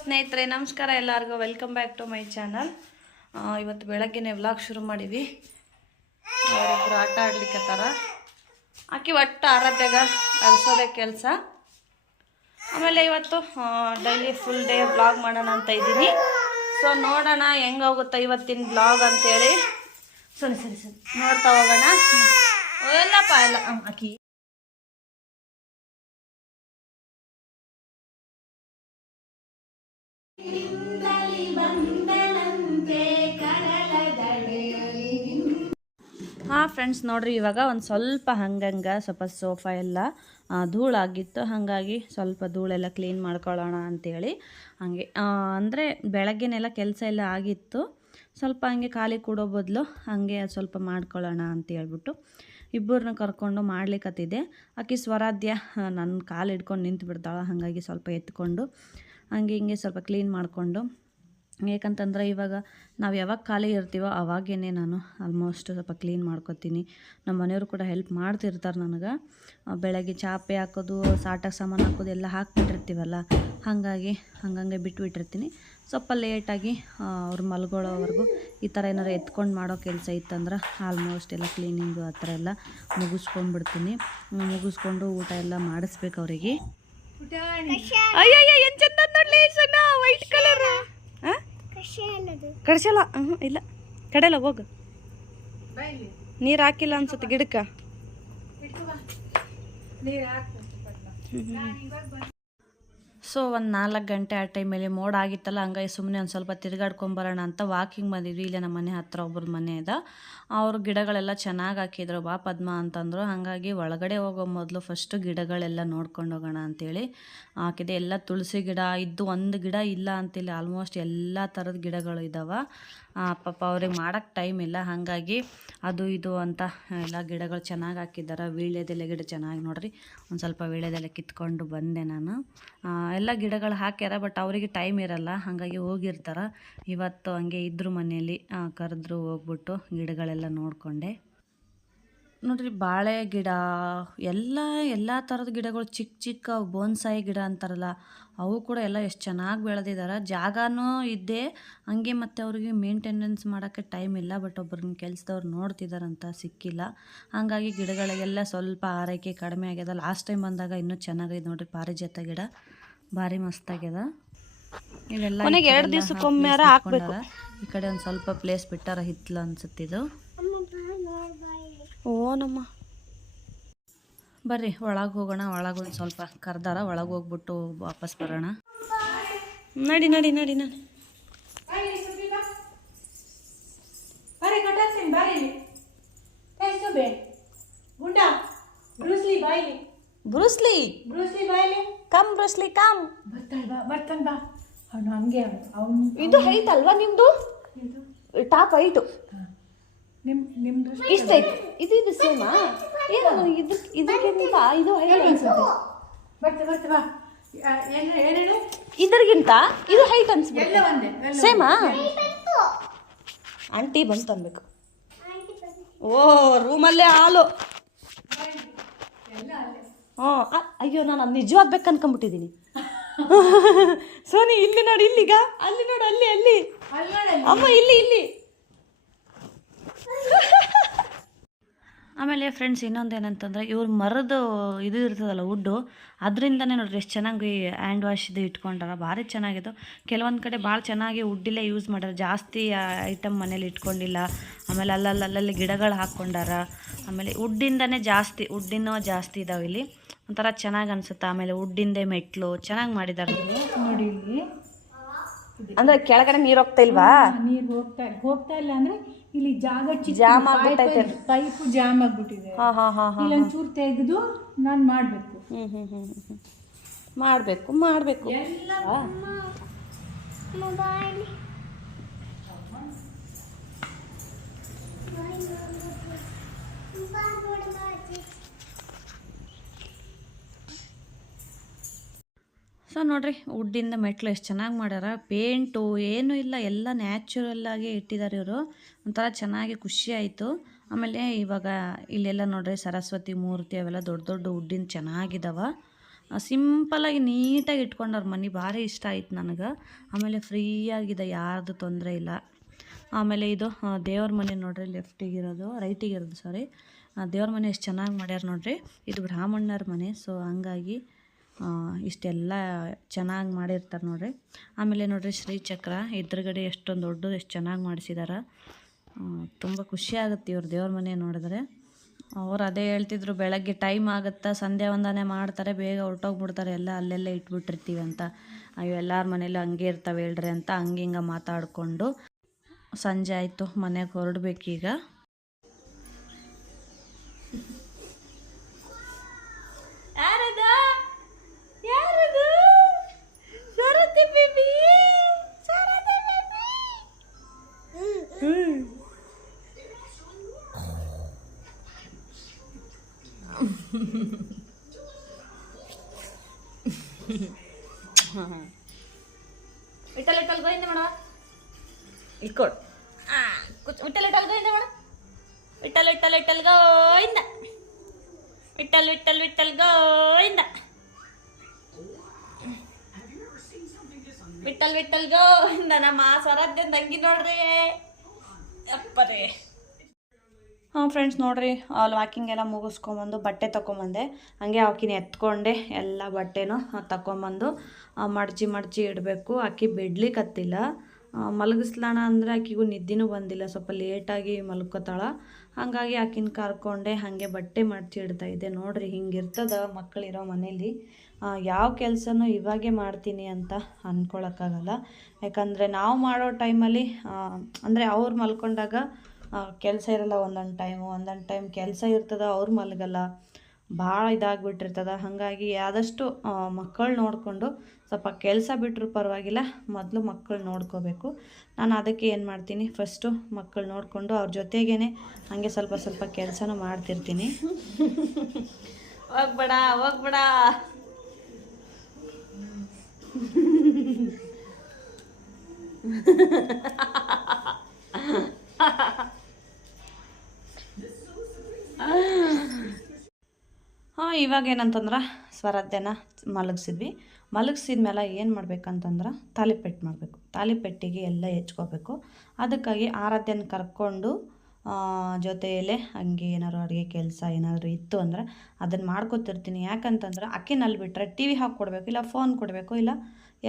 ಸ್ನೇಹಿತರೆ, ನಮಸ್ಕಾರ ಎಲ್ಲರಿಗೂ. Welcome back to my channel. ಇವತ್ತು ಬೆಳಗ್ಗೆನೇ ವ್ಲಾಗ್ ಶುರು ಮಾಡಿದ್ವಿ. ಅವರಿಬ್ಬರು ಆಟ ಆಡ್ಲಿಕ್ಕತ್ತಾರ. ಆಕಿ ಒಟ್ಟು ಆರಾಧ್ಯಾಗ ಅಳಿಸೋದೇ ಕೆಲಸ. ಆಮೇಲೆ ಇವತ್ತು ಡೈಲಿ ಫುಲ್ ಡೇ ವ್ಲಾಗ್ ಮಾಡೋಣ ಅಂತ ಇದ್ದೀನಿ. ಸೊ ನೋಡೋಣ ಹೆಂಗೋಗುತ್ತಾ ಇವತ್ತಿನ ವ್ಲಾಗ್ ಅಂತೇಳಿ. ಸರಿ ನೋಡ್ತಾ ಹೋಗೋಣ. ಎಲ್ಲಪ್ಪ ಎಲ್ಲ ಆಕಿ ಫ್ರೆಂಡ್ಸ್ ನೋಡ್ರಿ, ಇವಾಗ ಒಂದು ಸ್ವಲ್ಪ ಹಂಗಂಗೆ ಸ್ವಲ್ಪ ಸೋಫಾ ಎಲ್ಲ ಧೂಳಾಗಿತ್ತು. ಹಾಗಾಗಿ ಸ್ವಲ್ಪ ಧೂಳೆಲ್ಲ ಕ್ಲೀನ್ ಮಾಡ್ಕೊಳ್ಳೋಣ ಅಂಥೇಳಿ ಹಾಗೆ ಅಂದರೆ ಬೆಳಗ್ಗೆನೆಲ್ಲ ಕೆಲಸ ಎಲ್ಲ ಆಗಿತ್ತು. ಸ್ವಲ್ಪ ಹಂಗೆ ಖಾಲಿ ಕೊಡೋ ಬದಲು ಹಾಗೆ ಸ್ವಲ್ಪ ಮಾಡ್ಕೊಳ್ಳೋಣ ಅಂತ ಹೇಳ್ಬಿಟ್ಟು ಇಬ್ಬರನ್ನ ಕರ್ಕೊಂಡು ಮಾಡ್ಲಿಕ್ಕತ್ತಿದ್ದೆ. ಆಕೆ ಸ್ವರಾಧ್ಯ ನನ್ನ ಕಾಲು ಹಿಡ್ಕೊಂಡು ನಿಂತು ಬಿಡ್ತಾಳೆ. ಹಾಗಾಗಿ ಸ್ವಲ್ಪ ಎತ್ಕೊಂಡು ಹಂಗೆ ಹಿಂಗೆ ಸ್ವಲ್ಪ ಕ್ಲೀನ್ ಮಾಡಿಕೊಂಡು, ಏಕಂತಂದ್ರೆ ಇವಾಗ ನಾವು ಯಾವಾಗ ಖಾಲಿ ಇರ್ತೀವೋ ಅವಾಗೇನೆ ನಾನು ಆಲ್ಮೋಸ್ಟ್ ಸ್ವಲ್ಪ ಕ್ಲೀನ್ ಮಾಡ್ಕೊತೀನಿ. ನಮ್ಮ ಮನೆಯವರು ಕೂಡ ಹೆಲ್ಪ್ ಮಾಡ್ತಿರ್ತಾರೆ ನನಗೆ. ಬೆಳಗ್ಗೆ ಚಾಪೆ ಹಾಕೋದು, ಸಾಟಾಗಿ ಸಾಮಾನು ಹಾಕೋದು ಎಲ್ಲ ಹಾಕ್ಬಿಟ್ಟಿರ್ತೀವಲ್ಲ, ಹಾಗಾಗಿ ಹಂಗಂಗೆ ಬಿಟ್ಬಿಟ್ಟಿರ್ತೀನಿ. ಸ್ವಲ್ಪ ಲೇಟಾಗಿ ಅವ್ರು ಮಲ್ಗೊಳ್ಳೋವರೆಗೂ ಈ ಥರ ಏನಾರು ಎತ್ಕೊಂಡು ಮಾಡೋ ಕೆಲಸ ಇತ್ತಂದ್ರೆ ಆಲ್ಮೋಸ್ಟ್ ಎಲ್ಲ ಕ್ಲೀನಿಂಗು ಆ ಥರ ಎಲ್ಲ ಮುಗಿಸ್ಕೊಂಡ್ಬಿಡ್ತೀನಿ. ಮುಗಿಸ್ಕೊಂಡು ಊಟ ಎಲ್ಲ ಮಾಡಿಸ್ಬೇಕು ಅವರಿಗೆ. ಅಯ್ಯಯ್ಯ ಏನು ಚಂದ ನೋಡ್ಲಿ ಸಣ್ಣ ವೈಟ್ ಕಲರ್. ಕಡ್ಸಲ್ಲ, ಇಲ್ಲ ಕಡೆಯಲ್ಲ, ಹೋಗು. ನೀರು ಹಾಕಿಲ್ಲ ಅನ್ಸುತ್ತೆ ಗಿಡಕ್ಕೆ. ಸೊ ಒಂದು 4 ಗಂಟೆ ಆ ಟೈಮಲ್ಲಿ ಮೋಡ ಆಗಿತ್ತಲ್ಲ, ಹಂಗಾಗಿ ಸುಮ್ಮನೆ ಒಂದು ಸ್ವಲ್ಪ ತಿರ್ಗಾಡ್ಕೊಂಬರೋಣ ಅಂತ ವಾಕಿಂಗ್ ಬಂದಿದ್ವಿ. ಇಲ್ಲೇ ನಮ್ಮ ಮನೆ ಹತ್ರ ಒಬ್ಬರ ಮನೆ ಇದೆ. ಅವರು ಗಿಡಗಳೆಲ್ಲ ಚೆನ್ನಾಗಿ ಹಾಕಿದ್ರು. ಬಾ ಪದ್ಮ ಅಂತಂದರು. ಹಾಗಾಗಿ ಒಳಗಡೆ ಹೋಗೋ ಮೊದಲು ಫಸ್ಟು ಗಿಡಗಳೆಲ್ಲ ನೋಡ್ಕೊಂಡು ಹೋಗೋಣ ಅಂಥೇಳಿ ಹಾಕಿದೆ. ಎಲ್ಲ ತುಳಸಿ ಗಿಡ ಇದ್ದು, ಒಂದು ಗಿಡ ಇಲ್ಲ ಅಂತಿಲ್ಲ, ಆಲ್ಮೋಸ್ಟ್ ಎಲ್ಲ ಥರದ ಗಿಡಗಳು ಇದ್ದಾವೆ. ಪಾಪ ಅವ್ರಿಗೆ ಮಾಡೋಕ್ಕೆ ಟೈಮ್ ಇಲ್ಲ, ಹಾಗಾಗಿ ಅದು ಇದು ಅಂತ ಎಲ್ಲ ಗಿಡಗಳು ಚೆನ್ನಾಗಿ ಹಾಕಿದ್ದಾರೆ. ವೀಳ್ಯದೆಲೆ ಗಿಡ ಚೆನ್ನಾಗಿ ನೋಡ್ರಿ, ಒಂದು ಸ್ವಲ್ಪ ವೀಳ್ಯದೆಲೆ ಕಿತ್ಕೊಂಡು ಬಂದೆ ನಾನು. ಎಲ್ಲ ಗಿಡಗಳು ಹಾಕ್ಯಾರ, ಬಟ್ ಅವರಿಗೆ ಟೈಮ್ ಇರಲ್ಲ, ಹಾಗಾಗಿ ಹೋಗಿರ್ತಾರೆ. ಇವತ್ತು ಹಂಗೆ ಇದ್ರ ಮನೆಯಲ್ಲಿ ಕರೆದ್ರು, ಹೋಗ್ಬಿಟ್ಟು ಗಿಡಗಳೆಲ್ಲ ನೋಡಿಕೊಂಡೆ. ನೋಡ್ರಿ, ಬಾಳೆ ಗಿಡ ಎಲ್ಲ ಥರದ ಗಿಡಗಳು, ಚಿಕ್ಕ ಚಿಕ್ಕ ಬೋನ್ಸಾಯಿ ಗಿಡ ಅಂತಾರಲ್ಲ, ಅವು ಕೂಡ ಎಲ್ಲ ಎಷ್ಟು ಚೆನ್ನಾಗಿ ಬೆಳೆದಿದ್ದಾರೆ. ಜಾಗನೂ ಇದ್ದೇ ಹಂಗೆ, ಮತ್ತು ಅವ್ರಿಗೆ ಮೇಂಟೆನೆನ್ಸ್ ಮಾಡೋಕ್ಕೆ ಟೈಮ್ ಇಲ್ಲ. ಬಟ್ ಒಬ್ಬರನ್ನ ಕೆಲಸದವ್ರು ನೋಡ್ತಿದ್ದಾರಂತ ಸಿಕ್ಕಿಲ್ಲ, ಹಾಗಾಗಿ ಗಿಡಗಳಿಗೆಲ್ಲ ಸ್ವಲ್ಪ ಆರೈಕೆ ಕಡಿಮೆ ಆಗ್ಯದ. ಲಾಸ್ಟ್ ಟೈಮ್ ಬಂದಾಗ ಇನ್ನೂ ಚೆನ್ನಾಗಿದೆ ನೋಡ್ರಿ. ಪಾರಿಜಾತ ಗಿಡ ಭಾರಿ ಮಸ್ತಾಗ್ಯದ. ಇವೆಲ್ಲ 2 ದಿವಸಕ್ಕೊಮ್ಮೆ ಹಾಕ್ಬೇಕು. ಈ ಕಡೆ ಒಂದು ಸ್ವಲ್ಪ ಪ್ಲೇಸ್ ಬಿಟ್ಟಾರ, ಹಿತ್ತಲ ಅನ್ಸುತ್ತಿದ್ದು. ಓ ನಮ್ಮ ಬರ್ರಿ ಒಳಗೆ ಹೋಗೋಣ. ಒಳಗೆ ಒಂದು ಸ್ವಲ್ಪ ಕರ್ದಾರ, ಒಳಗೆ ಹೋಗ್ಬಿಟ್ಟು ವಾಪಸ್ ಬರೋಣ. ನಡಿ ನಡಿ ನಡಿ ನಡಿ. Bruce Lee come, Bruce Lee come. ಇದು ಹೈಟ್ ಅಲ್ವಾ ನಿಮ್ದು? ಟಾಪ್ ಹೈಟು ಇಷ್ಟ ಐತಿ. ಇದು ಸೇಮಾ? ಏನು ಇದಕ್ಕಿಂತ ಇದು ಹೈಟ್ ಅನ್ಸುತ್ತೆ. ಇದರಿಗಿಂತ ಇದು ಹೈಟ್ ಅನ್ಸುತ್ತೆ. ಸೇಮಾ? ಆಂಟಿ ಬಂತು ಅನ್ಬೇಕು. ಓ, ರೂಮಲ್ಲೇ ಹಾಲು. ಅಯ್ಯೋ, ನಾನು ಅದು ನಿಜವಾಗ್ ಬೇಕು ಅನ್ಕೊಂಬಿಟ್ಟಿದ್ದೀನಿ. ಸೋನಿ ಇಲ್ಲಿ ನೋಡಿ, ಇಲ್ಲಿಗ ಅಲ್ಲಿ ನೋಡು, ಅಲ್ಲಿ ಅಮ್ಮ, ಇಲ್ಲಿ. ಆಮೇಲೆ ಫ್ರೆಂಡ್ಸ್, ಇನ್ನೊಂದೇನಂತಂದರೆ ಇವ್ರ ಮರದ ಇದು ಇರ್ತದಲ್ಲ, ವುಡ್ಡು, ಅದರಿಂದನೇ ನೋಡ್ರಿ ಎಷ್ಟು ಚೆನ್ನಾಗಿ ಹ್ಯಾಂಡ್ ವಾಶ್ದು ಇಟ್ಕೊಂಡಾರ. ಭಾರಿ ಚೆನ್ನಾಗಿತ್ತು. ಕೆಲವೊಂದು ಕಡೆ ಭಾಳ ಚೆನ್ನಾಗಿ ವುಡ್ಡಿಲ್ಲೇ ಯೂಸ್ ಮಾಡ್ಯಾರ, ಜಾಸ್ತಿ ಐಟಮ್ ಮನೇಲಿ ಇಟ್ಕೊಂಡಿಲ್ಲ. ಆಮೇಲೆ ಅಲ್ಲಲ್ಲಿ ಗಿಡಗಳು ಹಾಕ್ಕೊಂಡಾರ. ಆಮೇಲೆ ವುಡ್ಡಿಂದನೇ ಜಾಸ್ತಿ ಇದಾವೆ ಇಲ್ಲಿ. ಒಂಥರ ಚೆನ್ನಾಗಿ ಅನ್ಸುತ್ತೆ. ಆಮೇಲೆ ವುಡ್ಡಿಂದೇ ಮೆಟ್ಲು ಚೆನ್ನಾಗಿ ಮಾಡಿದ್ದಾರೆ ನೋಡಿ. ಅಂದ್ರೆ ಕೆಳಗಡೆ ನೀರು ಹೋಗ್ತಾ ಇಲ್ವಾ? ನೀರು ಹೋಗ್ತಾ ಇಲ್ಲ ಅಂದ್ರೆ ಇಲ್ಲಿ ಜಾಗ ಜಾಮ್ ಆಗ್ಬಿಟ್ಟೈತೆ, ಪೈಪು ಜಾಮ್ ಆಗ್ಬಿಟ್ಟಿದೆ. ಇಲ್ಲೊಂಚೂರು ತೆಗೆದು ನಾನು ಮಾಡಬೇಕು. ಮಾಡಬೇಕು. ಸೊ ನೋಡ್ರಿ, ವುಡ್ಡಿಂದ ಮೆಟ್ಲು ಎಷ್ಟು ಚೆನ್ನಾಗಿ ಮಾಡ್ಯಾರ. ಪೇಂಟು ಏನೂ ಇಲ್ಲ, ಎಲ್ಲ ನ್ಯಾಚುರಲ್ಲಾಗಿ ಇಟ್ಟಿದ್ದಾರೆ ಇವರು. ಒಂಥರ ಚೆನ್ನಾಗಿ ಖುಷಿ ಆಯಿತು. ಆಮೇಲೆ ಇವಾಗ ಇಲ್ಲೆಲ್ಲ ನೋಡ್ರಿ ಸರಸ್ವತಿ ಮೂರ್ತಿ ಅವೆಲ್ಲ ದೊಡ್ಡ ವುಡ್ಡಿನ ಚೆನ್ನಾಗಿದ್ದಾವೆ. ಸಿಂಪಲಾಗಿ ನೀಟಾಗಿ ಇಟ್ಕೊಂಡವ್ರ ಮನೆ ಭಾರಿ ಇಷ್ಟ ಆಯ್ತು ನನಗೆ. ಆಮೇಲೆ ಫ್ರೀಯಾಗಿದೆ, ಯಾರ್ದು ತೊಂದರೆ ಇಲ್ಲ. ಆಮೇಲೆ ಇದು ದೇವ್ರ ಮನೆ ನೋಡ್ರಿ, ಲೆಫ್ಟಿಗಿರೋದು ರೈಟಿಗಿರೋದು ಸಾರಿ. ದೇವ್ರ ಮನೆ ಎಷ್ಟು ಚೆನ್ನಾಗಿ ಮಾಡ್ಯಾರ ನೋಡ್ರಿ. ಇದು ಬ್ರಾಹ್ಮಣರ ಮನೆ, ಸೊ ಹಂಗಾಗಿ ಇಷ್ಟೆಲ್ಲ ಚೆನ್ನಾಗಿ ಮಾಡಿರ್ತಾರೆ ನೋಡ್ರಿ. ಆಮೇಲೆ ನೋಡ್ರಿ ಶ್ರೀಚಕ್ರ ಎದುರುಗಡೆ ಎಷ್ಟೊಂದು ದೊಡ್ಡದು, ಎಷ್ಟು ಚೆನ್ನಾಗಿ ಮಾಡಿಸಿದಾರೆ. ತುಂಬ ಖುಷಿ ಆಗುತ್ತೆ ಇವ್ರು ದೇವ್ರ ಮನೆ ನೋಡಿದ್ರೆ. ಅವ್ರು ಅದೇ ಹೇಳ್ತಿದ್ರು, ಬೆಳಗ್ಗೆ ಟೈಮ್ ಆಗುತ್ತಾ ಸಂಧ್ಯಾ ವಂದನೆ ಮಾಡ್ತಾರೆ, ಬೇಗ ಹೊರಟೋಗ್ಬಿಡ್ತಾರೆ, ಎಲ್ಲ ಅಲ್ಲೆಲ್ಲ ಇಟ್ಬಿಟ್ಟಿರ್ತೀವಿ ಅಂತ. ಅಯ್ಯೋ ಎಲ್ಲರ ಮನೇಲಿ ಹಂಗೆ ಇರ್ತಾವೆ ಹೇಳ್ರಿ ಅಂತ ಹಂಗೆ ಮಾತಾಡಿಕೊಂಡು ಸಂಜೆ ಆಯಿತು, ಮನೆಗೆ ಹೊರಡ್ಬೇಕೀಗ. ಇಟ್ಟಲ್ ಗೋಯಿಂದ ಮಾಡವ ಇಟ್ಕೊಡು. ಇಟ್ಟಲ್ ಗೋಯಿಂದ ಮಾಡ. ಇಟ್ಟಲ್ ಗೋಯಿಂದ. ಇಟ್ಟಲ್ ಗೋಯಿಂದ. ವಿಟ್ಟಲ್ ಗೋಯಿಂದ. ನಮ್ಮ ಸ್ವರಾಜ್ಯ ತಂಗಿ ನೋಡ್ರಿ ಅಪ್ಪರೇ. ಫ್ರೆಂಡ್ಸ್ ನೋಡ್ರಿ, ಅಲ್ಲಿ ವಾಕಿಂಗ್ ಎಲ್ಲ ಮುಗಿಸ್ಕೊಂಬಂದು ಬಟ್ಟೆ ತೊಗೊಂಬಂದೆ. ಹಂಗೆ ಆಕಿನ ಎತ್ಕೊಂಡೆ ಎಲ್ಲ ಬಟ್ಟೆನೂ ತಗೊಂಬಂದು ಮಡ್ಚಿ ಇಡಬೇಕು. ಆಕಿ ಬಿಡ್ಲಿಕ್ಕತ್ತಿಲ್ಲ. ಮಲಗಿಸ್ಲಾಣ ಅಂದರೆ ಆಕಿಗೂ ನಿದ್ದೆನೂ ಬಂದಿಲ್ಲ, ಸ್ವಲ್ಪ ಲೇಟಾಗಿ ಮಲ್ಕೋತಾಳ. ಹಾಗಾಗಿ ಆಕಿನ ಕರ್ಕೊಂಡೆ ಹಾಗೆ ಬಟ್ಟೆ ಮಡ್ಚಿ ಇಡ್ತಾಯಿದ್ದೆ. ನೋಡ್ರಿ ಹಿಂಗಿರ್ತದ ಮಕ್ಕಳಿರೋ ಮನೇಲಿ. ಯಾವ ಕೆಲಸನೂ ಇವಾಗೆ ಮಾಡ್ತೀನಿ ಅಂತ ಅಂದ್ಕೊಳಕ್ಕಾಗಲ್ಲ. ಯಾಕಂದರೆ ನಾವು ಮಾಡೋ ಟೈಮಲ್ಲಿ ಅಂದರೆ ಅವ್ರು ಮಲ್ಕೊಂಡಾಗ ಕೆಲಸ ಇರಲ್ಲ. ಒಂದೊಂದು ಟೈಮ್ ಕೆಲಸ ಇರ್ತದೆ, ಅವ್ರು ಮಲಗಲ್ಲ, ಭಾಳ ಇದಾಗಿಬಿಟ್ಟಿರ್ತದೆ. ಹಾಗಾಗಿ ಆದಷ್ಟು ಮಕ್ಕಳು ನೋಡಿಕೊಂಡು ಸ್ವಲ್ಪ ಕೆಲಸ ಬಿಟ್ಟರು ಪರವಾಗಿಲ್ಲ, ಮೊದಲು ಮಕ್ಕಳು ನೋಡ್ಕೋಬೇಕು. ನಾನು ಅದಕ್ಕೆ ಏನು ಮಾಡ್ತೀನಿ, ಫಸ್ಟು ಮಕ್ಕಳು ನೋಡಿಕೊಂಡು ಅವ್ರ ಜೊತೆಗೇ ಹಾಗೆ ಸ್ವಲ್ಪ ಕೆಲಸನೂ ಮಾಡ್ತಿರ್ತೀನಿ. ಹೋಗ್ಬೇಡ ಇವಾಗ ಏನಂತಂದ್ರೆ ಸ್ವರಾಧ್ಯನ ಮಲಗಿಸಿದ್ಮೇಲೆ ಏನು ಮಾಡ್ಬೇಕಂತಂದ್ರೆ ತಾಲಿಪೆಟ್ಟು ಮಾಡಬೇಕು. ತಾಲಿಪೆಟ್ಟಿಗೆ ಎಲ್ಲ ಹೆಚ್ಕೋಬೇಕು. ಅದಕ್ಕಾಗಿ ಆರಾಧ್ಯನ ಕರ್ಕೊಂಡು ಜೊತೆಯಲ್ಲೇ ಹಂಗೆ ಏನಾದ್ರು ಅಡುಗೆ ಕೆಲಸ ಏನಾದರೂ ಇತ್ತು ಅಂದರೆ ಅದನ್ನು ಮಾಡ್ಕೊತಿರ್ತೀನಿ. ಯಾಕಂತಂದ್ರೆ ಅಕ್ಕಿನಲ್ಲಿ ಬಿಟ್ಟರೆ ಟಿ ವಿ ಹಾಕ್ಕೊಡ್ಬೇಕು, ಇಲ್ಲ ಫೋನ್ ಕೊಡಬೇಕು, ಇಲ್ಲ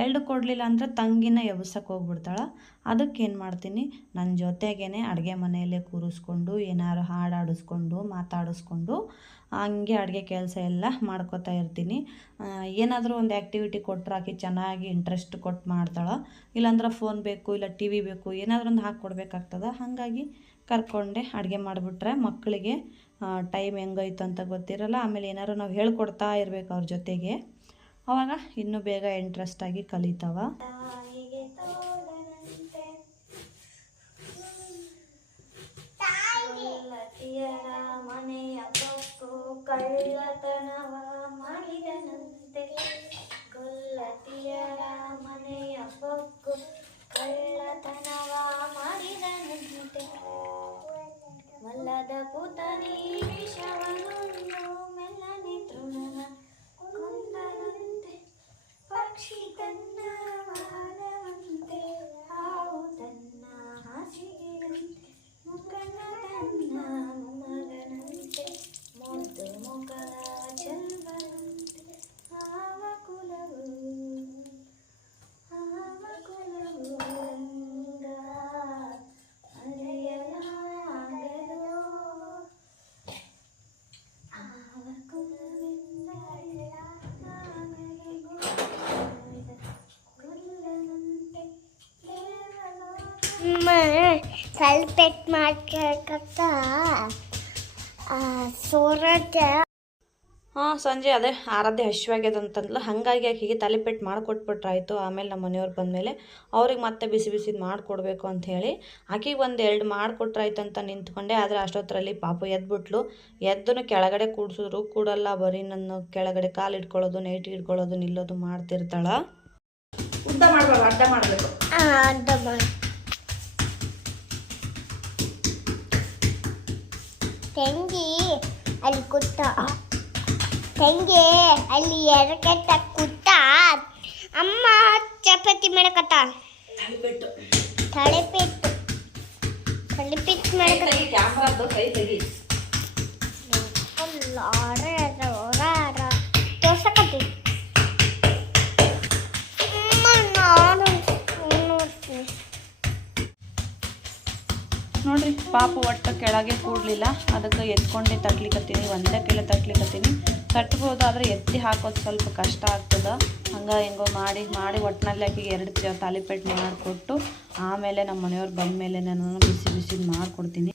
ಎರಡು ಕೊಡಲಿಲ್ಲ ಅಂದರೆ ತಂಗಿನ ಎಬ್ಸಕ್ಕೆ ಹೋಗ್ಬಿಡ್ತಾಳೆ. ಅದಕ್ಕೆ ಏನು ಮಾಡ್ತೀನಿ, ನನ್ನ ಜೊತೆಗೇ ಅಡುಗೆ ಮನೆಯಲ್ಲೇ ಕೂರಿಸ್ಕೊಂಡು ಏನಾದ್ರು ಹಾಡಾಡಿಸ್ಕೊಂಡು ಮಾತಾಡಿಸ್ಕೊಂಡು ಹಂಗೆ ಅಡುಗೆ ಕೆಲಸ ಎಲ್ಲ ಮಾಡ್ಕೋತಾ ಇರ್ತೀನಿ. ಏನಾದರೂ ಒಂದು ಆ್ಯಕ್ಟಿವಿಟಿ ಕೊಟ್ಟರೆ ಆಕೆ ಚೆನ್ನಾಗಿ ಇಂಟ್ರೆಸ್ಟ್ ಕೊಟ್ಟು ಮಾಡ್ತಾಳೆ. ಇಲ್ಲಾಂದ್ರೆ ಫೋನ್ ಬೇಕು, ಇಲ್ಲ ಟಿ ವಿ ಬೇಕು, ಏನಾದರೂ ಒಂದು ಹಾಕ್ಕೊಡ್ಬೇಕಾಗ್ತದೆ. ಹಾಗಾಗಿ ಕರ್ಕೊಂಡೆ ಅಡುಗೆ ಮಾಡಿಬಿಟ್ರೆ ಮಕ್ಕಳಿಗೆ ಟೈಮ್ ಹೆಂಗೋಯ್ತು ಅಂತ ಗೊತ್ತಿರಲ್ಲ. ಆಮೇಲೆ ಏನಾದ್ರು ನಾವು ಹೇಳ್ಕೊಡ್ತಾ ಇರಬೇಕು ಅವ್ರ ಜೊತೆಗೆ, ಅವಾಗ ಇನ್ನೂ ಬೇಗ ಇಂಟ್ರೆಸ್ಟಾಗಿ ಕಲಿತಾವ. ಕಳ್ಳತನವ ಮಾಡಿದನಂತೆ, ಗೊಲ್ಲತಿಯರ ಮನೆಯ ಪಕ್ಕು ಕಳ್ಳತನವ ಮಾಡಿದನಂತೆ, ಮಲ್ಲದ ಪುತನಿ ವಿಷವನುಂಡು ಮೆಲ್ಲನೆ ತೃಣನ ಕೊಂದನಂತೆ, ಪಕ್ಷಿ ತನ್ನ ವಾದವಂತೆ, ಹಾವು ತನ್ನ ಹಾಸಿಗೆಯಂತೆ, ಮುಖನ ತನ್ನ ಮೊಮ್ಮಗನಂತೆ, ಮುದ್ದು ಮುಖದ ಚೆಲ್ವನಂತೆ, ಹಾವ ಕುಲವು ರಂಗ ಅಳೆಯಲಾಗದು, ಹಾವ ಕುಲವೆಂದ ಗುಲ್ಲನಂತೆ ಸಲ್ಪೆಟ್ ಮಾಡ್ಕತ್ತ ಸೋರತ್ತೆ. ಸಂಜೆ ಅದೇ ಆರಾಧ್ಯ ಹಶ್ವಾಗ್ಯದಂತಂದ್ಲು, ಹಾಗಾಗಿ ಆಕೆಗೆ ತಾಲಿಪೆಟ್ಟು ಮಾಡಿಕೊಟ್ಬಿಟ್ರಾಯ್ತು. ಆಮೇಲೆ ನಮ್ಮ ಮನೆಯವ್ರು ಬಂದಮೇಲೆ ಅವ್ರಿಗೆ ಮತ್ತೆ ಬಿಸಿ ಮಾಡಿಕೊಡ್ಬೇಕು ಅಂಥೇಳಿ ಆಕೆಗೆ 1-2 ಮಾಡಿಕೊಟ್ರಾಯ್ತು ಅಂತ ನಿಂತ್ಕೊಂಡೆ. ಆದರೆ ಅಷ್ಟೊತ್ತರಲ್ಲಿ ಪಾಪು ಎದ್ಬಿಟ್ಲು. ಎದ್ದೂ ಕೆಳಗಡೆ ಕೂಡಿಸಿದ್ರು ಕೂಡಲ್ಲ, ಬರೀ ನನ್ನ ಕೆಳಗಡೆ ಕಾಲು ಇಟ್ಕೊಳ್ಳೋದು, ನೈಟಿ ಇಟ್ಕೊಳ್ಳೋದು, ನಿಲ್ಲೋದು ಮಾಡ್ತಿರ್ತಾಳ. ಉದ್ದ ಮಾಡಬಾರ್ದು, ಅಡ್ಡ ಮಾಡಬೇಕು. ತಂಗಿ ಅಲ್ಲಿ ಕೂತ ಹೆಂಗೆ ಅಲ್ಲಿ ಎರಕೆಟ್ಟ ಕೂತ ಅಮ್ಮ ಚಪಾತಿ ಮಾಡಕತ್ತ ತಲೆಪೆಟ್ಟು ಮಾಡಕತ್ತ ತೋರ್ಸಕತ್ತಿ ನೋಡ್ರಿ ಪಾಪ ಒಟ್ಟು ಕೆಳಗೆ ಕೂಡಲಿಲ್ಲ, ಅದಕ್ಕೆ ಎತ್ಕೊಂಡೆ ತಟ್ಲಿಕತ್ತೀನಿ, ಒಂದೇ ಕೈಲೆ ತಟ್ಲಿಕತ್ತೀನಿ. ತಟ್ಬೋದು, ಆದರೆ ಎತ್ತಿ ಹಾಕೋದು ಸ್ವಲ್ಪ ಕಷ್ಟ ಆಗ್ತದೆ. ಹಂಗೆ ಹೆಂಗೋ ಮಾಡಿ ಒಟ್ಟಿನಲ್ಲಿ ಆಕೆಗೆ 2 ತಾಲಿಪೆಟ್ಟು ಮಾಡಿಕೊಟ್ಟು ಆಮೇಲೆ ನಮ್ಮ ಮನೆಯವ್ರು ಬಂದ ಮೇಲೆ ನಾನು ಬಿಸಿ ಮಾಡಿಕೊಡ್ತೀನಿ.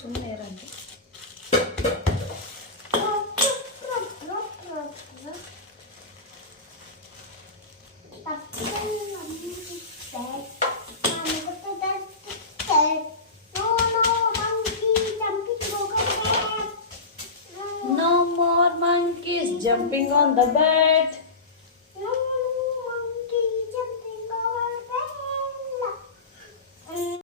ಸುಮ್ಮನೆ ಇರಂತೆ. No more monkeys jumping on the bed.